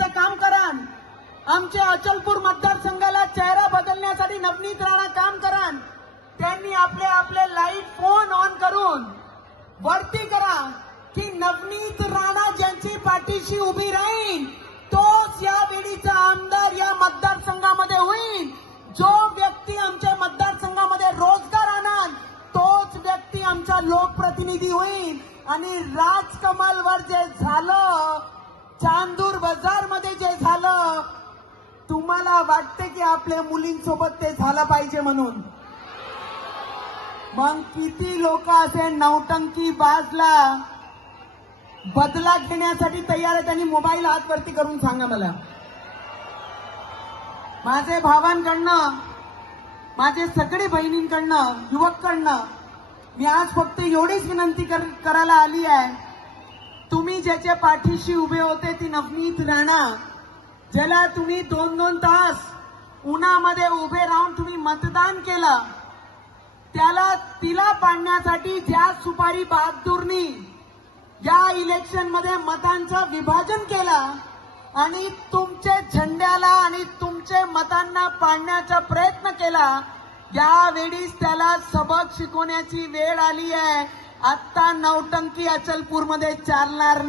करण्याचं काम करान आमच्या अचलपूर मतदारसंघाला चेहरा बदलण्यासाठी नवनीत राणा काम करान त्यांनी आपले आपले लाईट फोन ऑन करून वरती करा की नवनीत राणा ज्यांची पाठीशी उभी राहील तोच या वेळीचा आमदार या मतदारसंघामध्ये होईल जो व्यक्ती आमच्या मतदारसंघामध्ये रोजगार आणन तोच व्यक्ती आमचा लोकप्रतिनिधी होईल आणि राजकमलवर जे झालं चांदूर बाजार तुम्हाला वाटते की आपल्या मुलींसोबत ते झालं पाहिजे म्हणून मग किती लोक असे नौटंकी बाजला बदला घेण्यासाठी तयार आहेत आणि मोबाईल हातवरती करून सांगा मला माझे भावांकडनं माझे सगळे बहिणींकडनं युवककडनं मी आज फक्त एवढीच विनंती करायला आली आहे तुम्ही ज्याच्या पाठीशी उभे होते ती नवनीत राणा ज्याला तुम्ही दोन दोन तास उन्हामध्ये उभे राहून तुम्ही मतदान केलं त्याला तिला पाडण्यासाठी ज्या सुपारी बहादूरनी या इलेक्शन मध्ये मतांचं विभाजन केलं आणि तुमचे झेंड्याला आणि तुमचे मतांना पाडण्याचा प्रयत्न केला यावेळीच त्याला सबक शिकवण्याची वेळ आली आहे आत्ता नौटंकी अचलपूरमध्ये चालणार